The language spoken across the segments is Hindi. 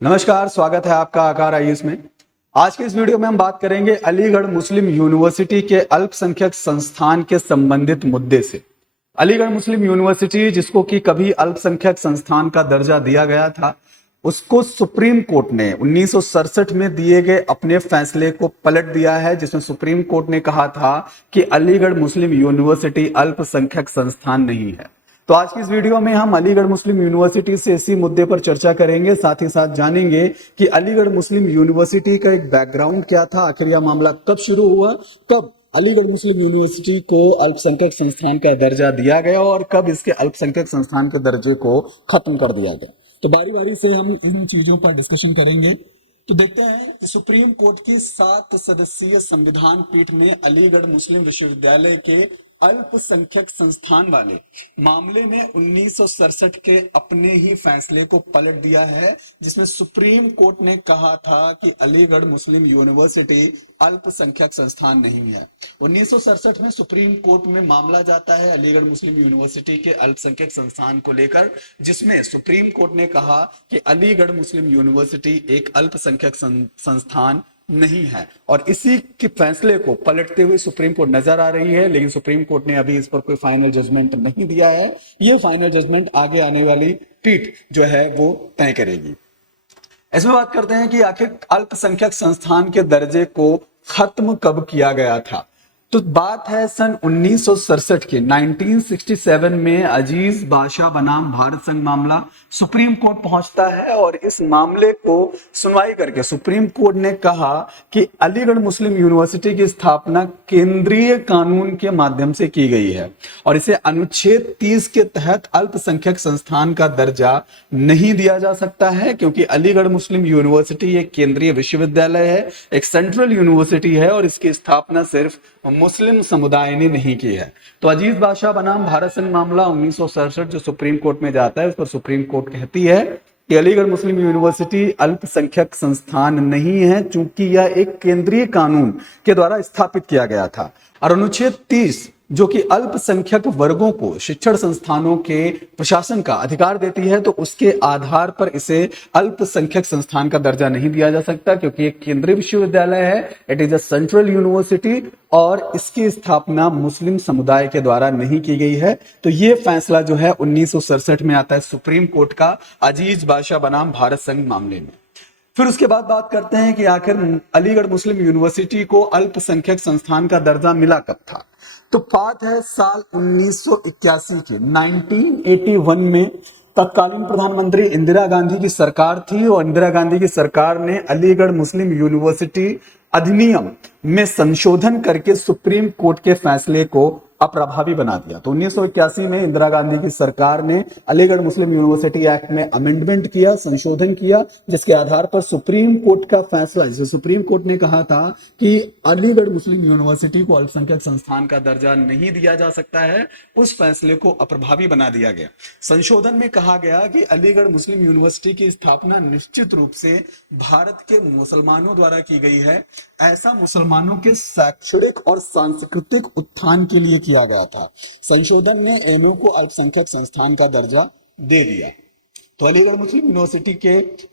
नमस्कार, स्वागत है आपका आकार आईएएस में। आज के इस वीडियो में हम बात करेंगे अलीगढ़ मुस्लिम यूनिवर्सिटी के अल्पसंख्यक संस्थान के संबंधित मुद्दे से। अलीगढ़ मुस्लिम यूनिवर्सिटी, जिसको कि कभी अल्पसंख्यक संस्थान का दर्जा दिया गया था, उसको सुप्रीम कोर्ट ने 1967 में दिए गए अपने फैसले को पलट दिया है, जिसमें सुप्रीम कोर्ट ने कहा था कि अलीगढ़ मुस्लिम यूनिवर्सिटी अल्पसंख्यक संस्थान नहीं है। तो आज की इस वीडियो में हम अलीगढ़ मुस्लिम यूनिवर्सिटी से इसी मुद्दे पर चर्चा करेंगे। साथ ही साथ जानेंगे कि अलीगढ़ मुस्लिम यूनिवर्सिटी का एक बैकग्राउंड क्या था, आखिर यह मामला कब शुरू हुआ, कब अलीगढ़ मुस्लिम यूनिवर्सिटी को अल्पसंख्यक संस्थान का दर्जा दिया गया और कब इसके अल्पसंख्यक संस्थान के दर्जे को खत्म कर दिया गया। तो बारी बारी से हम इन चीजों पर डिस्कशन करेंगे। तो देखते हैं कि सुप्रीम कोर्ट की 7 सदस्यीय संविधान पीठ ने अलीगढ़ मुस्लिम विश्वविद्यालय के अल्पसंख्यक संस्थान वाले मामले में 1967 के अपने ही फैसले को पलट दिया है, जिसमें सुप्रीम कोर्ट ने कहा था कि अलीगढ़ मुस्लिम यूनिवर्सिटी अल्पसंख्यक संस्थान नहीं है। 1967 में सुप्रीम कोर्ट में मामला जाता है अलीगढ़ मुस्लिम यूनिवर्सिटी के अल्पसंख्यक संस्थान को लेकर, जिसमें सुप्रीम कोर्ट ने कहा कि अलीगढ़ मुस्लिम यूनिवर्सिटी एक अल्पसंख्यक संस्थान नहीं है। और इसी के फैसले को पलटते हुए सुप्रीम कोर्ट नजर आ रही है, लेकिन सुप्रीम कोर्ट ने अभी इस पर कोई फाइनल जजमेंट नहीं दिया है। ये फाइनल जजमेंट आगे आने वाली पीठ जो है वो तय करेगी। इसमें बात करते हैं कि आखिर अल्पसंख्यक संस्थान के दर्जे को खत्म कब किया गया था। तो बात है सन 1967 के 1967 में अजीज बादशाह बनाम भारत संघ मामला सुप्रीम कोर्ट पहुंचता है और इस मामले को सुनवाई करके सुप्रीम कोर्ट ने कहा कि अलीगढ़ मुस्लिम यूनिवर्सिटी की स्थापना केंद्रीय कानून के माध्यम से की गई है और इसे अनुच्छेद 30 के तहत अल्पसंख्यक संस्थान का दर्जा नहीं दिया जा सकता है, क्योंकि अलीगढ़ मुस्लिम यूनिवर्सिटी एक केंद्रीय विश्वविद्यालय है, एक सेंट्रल यूनिवर्सिटी है और इसकी स्थापना सिर्फ मुस्लिम समुदाय ने नहीं की है। तो अजीज बादशाह बनाम भारत संघ मामला 1967 जो सुप्रीम कोर्ट में जाता है, उस पर सुप्रीम कोर्ट कहती है कि अलीगढ़ मुस्लिम यूनिवर्सिटी अल्पसंख्यक संस्थान नहीं है, चूंकि यह एक केंद्रीय कानून के द्वारा स्थापित किया गया था और अनुच्छेद 30 जो कि अल्पसंख्यक वर्गों को शिक्षण संस्थानों के प्रशासन का अधिकार देती है, तो उसके आधार पर इसे अल्पसंख्यक संस्थान का दर्जा नहीं दिया जा सकता, क्योंकि एक केंद्रीय विश्वविद्यालय है, it is a central university और इसकी स्थापना मुस्लिम समुदाय के द्वारा नहीं की गई है। तो यह फैसला जो है 1967 में आता है सुप्रीम कोर्ट का अजीज बादशाह बनाम भारत संघ मामले में। फिर उसके बाद बात करते हैं कि आखिर अलीगढ़ मुस्लिम यूनिवर्सिटी को अल्पसंख्यक संस्थान का दर्जा मिला कब था। तो बात है साल 1981 के 1981 में तत्कालीन प्रधानमंत्री इंदिरा गांधी की सरकार थी और इंदिरा गांधी की सरकार ने अलीगढ़ मुस्लिम यूनिवर्सिटी अधिनियम में संशोधन करके सुप्रीम कोर्ट के फैसले को अप्रभावी बना दिया। तो 1981 में इंदिरा गांधी की सरकार ने अलीगढ़ मुस्लिम यूनिवर्सिटी एक्ट में अमेंडमेंट किया, संशोधन किया, जिसके आधार पर सुप्रीम कोर्ट का फैसला, जिसे सुप्रीम कोर्ट ने कहा था कि अलीगढ़ मुस्लिम यूनिवर्सिटी को अल्पसंख्यक संस्थान का दर्जा नहीं दिया जा सकता है, उस फैसले को अप्रभावी बना दिया गया। संशोधन में कहा गया कि अलीगढ़ मुस्लिम यूनिवर्सिटी की स्थापना निश्चित रूप से भारत के मुसलमानों द्वारा की गई है, ऐसा मुसलमानों के शैक्षणिक और सांस्कृतिक उत्थान के लिए किया गया था। संशोधन ने एमओ को अल्पसंख्यक संस्थान का दर्जा दे दिया। तो अलीगढ़ मुस्लिम यूनिवर्सिटी के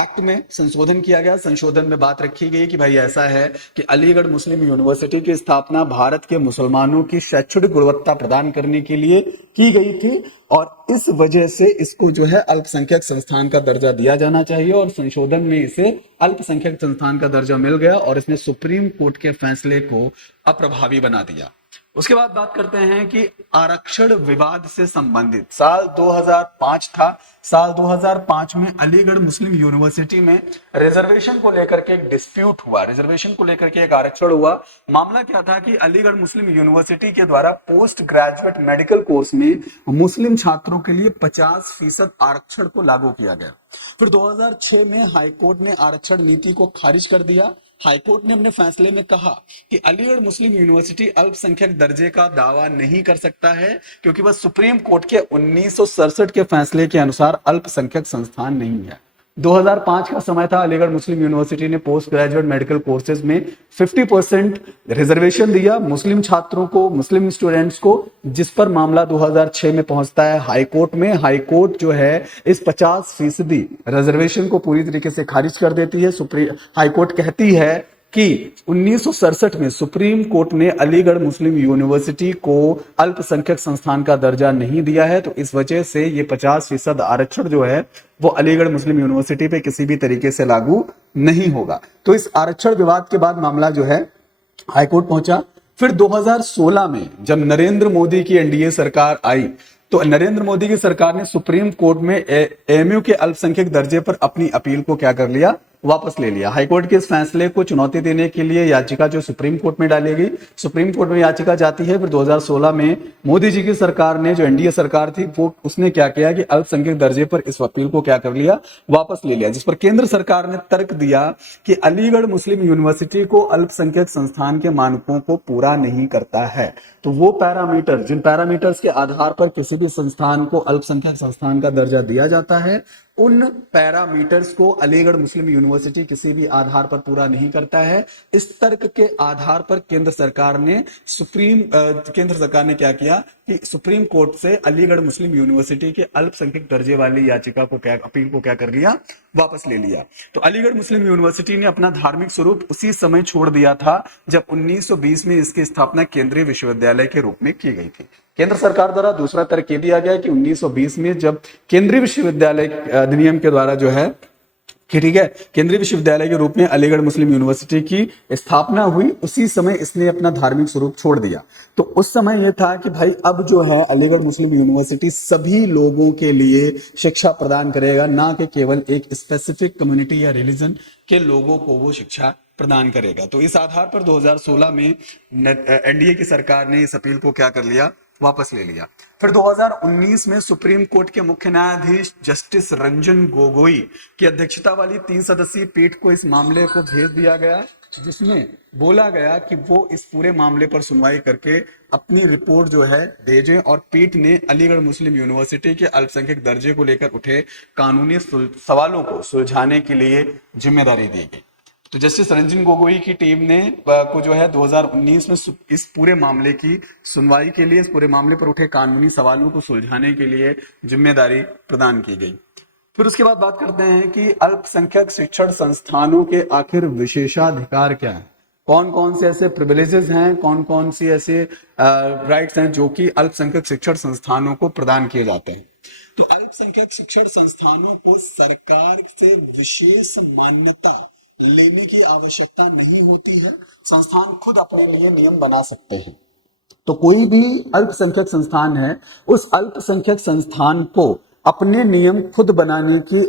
एक्ट में संशोधन किया गया। संशोधन में बात रखी गई कि भाई ऐसा है कि अलीगढ़ मुस्लिम यूनिवर्सिटी की स्थापना भारत के मुसलमानों की शैक्षणिक गुणवत्ता प्रदान करने के लिए की गई थी और इस वजह से इसको जो है अल्पसंख्यक संस्थान का दर्जा दिया जाना चाहिए और संशोधन में इसे अल्पसंख्यक संस्थान का दर्जा मिल गया और इसने सुप्रीम कोर्ट के फैसले को अप्रभावी बना दिया। उसके बाद बात करते हैं कि आरक्षण विवाद से संबंधित साल 2005 था। साल 2005 में अलीगढ़ मुस्लिम यूनिवर्सिटी में रिजर्वेशन को लेकर के एक डिस्प्यूट हुआ, रिजर्वेशन को लेकर के एक आरक्षण हुआ। मामला क्या था कि अलीगढ़ मुस्लिम यूनिवर्सिटी के द्वारा पोस्ट ग्रेजुएट मेडिकल कोर्स में मुस्लिम छात्रों के लिए 50% आरक्षण को लागू किया गया। फिर 2006 में हाईकोर्ट ने आरक्षण नीति को खारिज कर दिया। हाईकोर्ट ने अपने फैसले में कहा कि अलीगढ़ मुस्लिम यूनिवर्सिटी अल्पसंख्यक दर्जे का दावा नहीं कर सकता है, क्योंकि वह सुप्रीम कोर्ट के 1967 के फैसले के अनुसार अल्पसंख्यक संस्थान नहीं है। 2005 का समय था, अलीगढ़ मुस्लिम यूनिवर्सिटी ने पोस्ट ग्रेजुएट मेडिकल कोर्सेज में 50% रिजर्वेशन दिया मुस्लिम छात्रों को, मुस्लिम स्टूडेंट्स को, जिस पर मामला 2006 में पहुंचता है हाई कोर्ट में। हाई कोर्ट जो है इस 50% रिजर्वेशन को पूरी तरीके से खारिज कर देती है। हाई कोर्ट कहती है कि 1967 में सुप्रीम कोर्ट ने अलीगढ़ मुस्लिम यूनिवर्सिटी को अल्पसंख्यक संस्थान का दर्जा नहीं दिया है, तो इस वजह से ये 50% आरक्षण जो है वो अलीगढ़ मुस्लिम यूनिवर्सिटी पे किसी भी तरीके से लागू नहीं होगा। तो इस आरक्षण विवाद के बाद मामला जो है हाईकोर्ट पहुंचा। फिर 2016 में जब नरेंद्र मोदी की एनडीए सरकार आई, तो नरेंद्र मोदी की सरकार ने सुप्रीम कोर्ट में एएमयू के अल्पसंख्यक दर्जे पर अपनी अपील को क्या कर लिया, वापस ले लिया। हाईकोर्ट के इस फैसले को चुनौती देने के लिए याचिका जो सुप्रीम कोर्ट में डाली गई, सुप्रीम कोर्ट में याचिका जाती है। फिर 2016 में मोदी जी की सरकार ने, जो एनडीए सरकार थी, वो उसने क्या किया कि अल्पसंख्यक दर्जे पर इस अपील को क्या कर लिया, वापस ले लिया, जिस पर केंद्र सरकार ने तर्क दिया कि अलीगढ़ मुस्लिम यूनिवर्सिटी को अल्पसंख्यक संस्थान के मानकों को पूरा नहीं करता है। तो वो पैरामीटर, जिन पैरामीटर्स के आधार पर किसी भी संस्थान को अल्पसंख्यक संस्थान का दर्जा दिया जाता है, उन पैरामीटर्स को अलीगढ़ मुस्लिम यूनिवर्सिटी किसी भी आधार पर पूरा नहीं करता है। इस तर्क के आधार पर केंद्र सरकार ने क्या किया कि सुप्रीम कोर्ट से अलीगढ़ मुस्लिम यूनिवर्सिटी के अल्पसंख्यक दर्जे वाली याचिका को अपील को क्या कर लिया, वापस ले लिया। तो अलीगढ़ मुस्लिम यूनिवर्सिटी ने अपना धार्मिक स्वरूप उसी समय छोड़ दिया था जब 1920 में इसकी स्थापना केंद्रीय विश्वविद्यालय के रूप में की गई थी। केंद्र सरकार द्वारा दूसरा तर्क यह दिया गया कि 1920 में जब केंद्रीय विश्वविद्यालय अधिनियम के द्वारा जो है कि ठीक है, केंद्रीय विश्वविद्यालय के रूप में अलीगढ़ मुस्लिम यूनिवर्सिटी की स्थापना हुई, उसी समय इसने अपना धार्मिक स्वरूप छोड़ दिया। तो उस समय यह था कि भाई अब जो है अलीगढ़ मुस्लिम यूनिवर्सिटी सभी लोगों के लिए शिक्षा प्रदान करेगा, ना कि केवल एक स्पेसिफिक कम्युनिटी या रिलीजन के लोगों को वो शिक्षा प्रदान करेगा। तो इस आधार पर 2016 में एनडीए की सरकार ने इस अपील को क्या कर लिया, वापस ले लिया। फिर 2019 में सुप्रीम कोर्ट के मुख्य न्यायाधीश जस्टिस रंजन गोगोई की अध्यक्षता वाली 3 सदस्यीय पीठ को इस मामले को भेज दिया गया, जिसमें बोला गया कि वो इस पूरे मामले पर सुनवाई करके अपनी रिपोर्ट जो है भेजें। और पीठ ने अलीगढ़ मुस्लिम यूनिवर्सिटी के अल्पसंख्यक दर्जे को लेकर उठे कानूनी सवालों को सुलझाने के लिए जिम्मेदारी दी गई। तो जस्टिस रंजन गोगोई की टीम ने को जो है 2019 में इस पूरे मामले की सुनवाई के लिए, इस पूरे मामले पर उठे कानूनी सवालों को सुलझाने के लिए जिम्मेदारी प्रदान की गई। फिर उसके बाद बात करते हैं कि अल्पसंख्यक शिक्षण संस्थानों के आखिर विशेषाधिकार क्या है, कौन कौन से ऐसे प्रिविलेजेस हैं, कौन कौन सी ऐसे राइट्स हैं जो कि अल्पसंख्यक शिक्षण संस्थानों को प्रदान किए जाते हैं। तो अल्पसंख्यक शिक्षण संस्थानों को सरकार से विशेष मान्यता लेने की आवश्यकता नहीं होती है, संस्थान खुद अपने लिए नियम बना सकते हैं। तो कोई भी अल्पसंख्यक संस्थान है, उस अल्पसंख्यक संस्थान को अपने नियम खुद बनाने की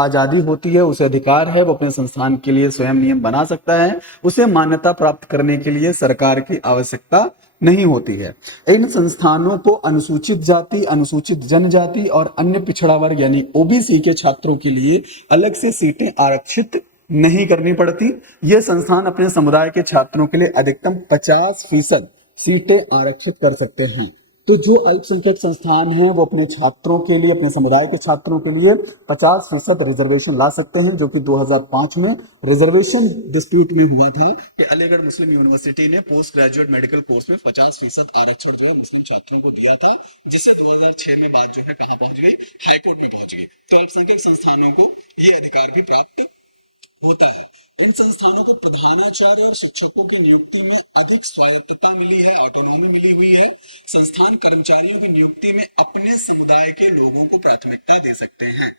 आजादी होती है, उसे अधिकार है, वो अपने संस्थान के लिए स्वयं नियम बना सकता है, उसे मान्यता प्राप्त करने के लिए सरकार की आवश्यकता नहीं होती है। इन संस्थानों को अनुसूचित जाति, अनुसूचित जनजाति और अन्य पिछड़ा वर्ग यानी ओबीसी के छात्रों के लिए अलग से सीटें आरक्षित नहीं करनी पड़ती। ये संस्थान अपने समुदाय के छात्रों के लिए अधिकतम 50% सीटें आरक्षित कर सकते हैं। तो जो अल्पसंख्यक संस्थान हैं वो अपने छात्रों के लिए, अपने समुदाय के छात्रों के लिए 50% रिजर्वेशन ला सकते हैं, जो कि 2005 में रिजर्वेशन डिस्प्यूट में हुआ था कि अलीगढ़ मुस्लिम यूनिवर्सिटी ने पोस्ट ग्रेजुएट मेडिकल कोर्स में 50% आरक्षण जो है मुस्लिम छात्रों को दिया था, जिससे 2006 में बात जो है कहां पहुंच गई, हाईकोर्ट में पहुंच गई। तो अल्पसंख्यक संस्थानों को ये अधिकार भी प्राप्त होता है। इन संस्थानों को प्रधानाचार्य और शिक्षकों की नियुक्ति में अधिक स्वायत्तता मिली है, ऑटोनॉमी मिली हुई है। संस्थान कर्मचारियों की नियुक्ति में अपने समुदाय के लोगों को प्राथमिकता दे सकते हैं।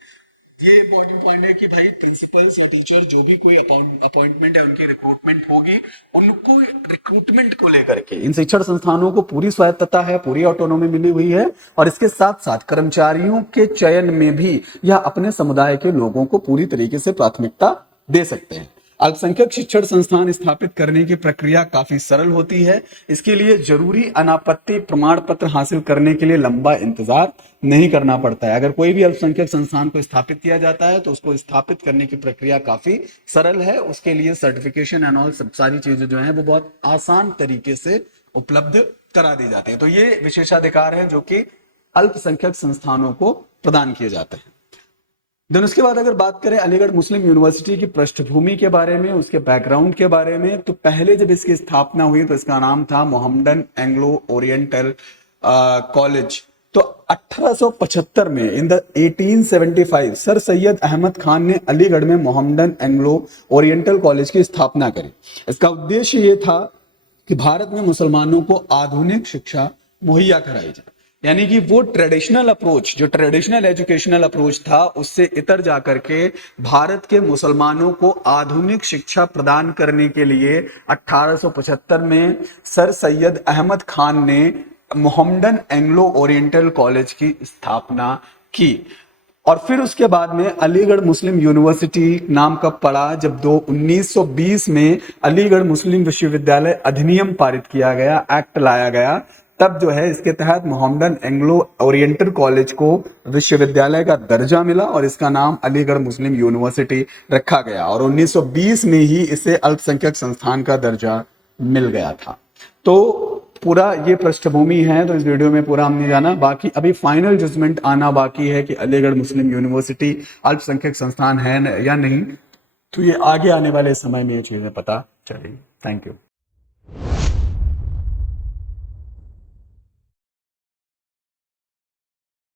ये इम्पोर्टेंट पॉइंट है कि भाई प्रिंसिपल्स या टीचर जो भी कोई अपॉइंटमेंट है, उनकी रिक्रूटमेंट होगी, उनको रिक्रूटमेंट को लेकर के इन शिक्षण संस्थानों को पूरी स्वायत्तता है, पूरी ऑटोनॉमी मिली हुई है। और इसके साथ साथ कर्मचारियों के चयन में भी यह अपने समुदाय के लोगों को पूरी तरीके से प्राथमिकता दे सकते हैं। अल्पसंख्यक शिक्षण संस्थान स्थापित करने की प्रक्रिया काफी सरल होती है। इसके लिए जरूरी अनापत्ति प्रमाण पत्र हासिल करने के लिए लंबा इंतजार नहीं करना पड़ता है। अगर कोई भी अल्पसंख्यक संस्थान को स्थापित किया जाता है तो उसको स्थापित करने की प्रक्रिया काफी सरल है। उसके लिए सर्टिफिकेशन एंड ऑल सब सारी चीजें जो हैं वो बहुत आसान तरीके से उपलब्ध करा दी जाती है। तो ये विशेषाधिकार है जो कि अल्पसंख्यक संस्थानों को प्रदान किए जाते हैं। देन उसके बाद अगर बात करें अलीगढ़ मुस्लिम यूनिवर्सिटी की पृष्ठभूमि के बारे में, उसके बैकग्राउंड के बारे में, तो पहले जब इसकी स्थापना हुई तो इसका नाम था मोहम्मदन एंग्लो ओरिएंटल कॉलेज। तो 1875 में in the 1875 sir Syed Ahmad Khan ने अलीगढ़ में मोहम्मदन एंग्लो ओरिएंटल कॉलेज की स्थापना करी। इसका उद्देश्य ये था कि भारत में मुसलमानों को आधुनिक शिक्षा मुहैया कराई जाए, यानी कि वो ट्रेडिशनल अप्रोच, जो ट्रेडिशनल एजुकेशनल अप्रोच था, उससे इतर जाकर के भारत के मुसलमानों को आधुनिक शिक्षा प्रदान करने के लिए 1875 में सर सैयद अहमद खान ने मोहम्मदन एंग्लो ओरिएंटल कॉलेज की स्थापना की। और फिर उसके बाद में अलीगढ़ मुस्लिम यूनिवर्सिटी नाम कब पड़ा, जब 1920 में अलीगढ़ मुस्लिम विश्वविद्यालय अधिनियम पारित किया गया, एक्ट लाया गया, तब जो है इसके तहत मोहम्मदन एंग्लो ओरिएंटल कॉलेज को विश्वविद्यालय का दर्जा मिला और इसका नाम अलीगढ़ मुस्लिम यूनिवर्सिटी रखा गया और 1920 में ही इसे अल्पसंख्यक संस्थान का दर्जा मिल गया था। तो पूरा ये पृष्ठभूमि है, तो इस वीडियो में पूरा हमने जाना। बाकी अभी फाइनल जजमेंट आना बाकी है कि अलीगढ़ मुस्लिम यूनिवर्सिटी अल्पसंख्यक संस्थान है या नहीं, तो ये आगे आने वाले समय में ये चीजें पता चलेगी। Thank you.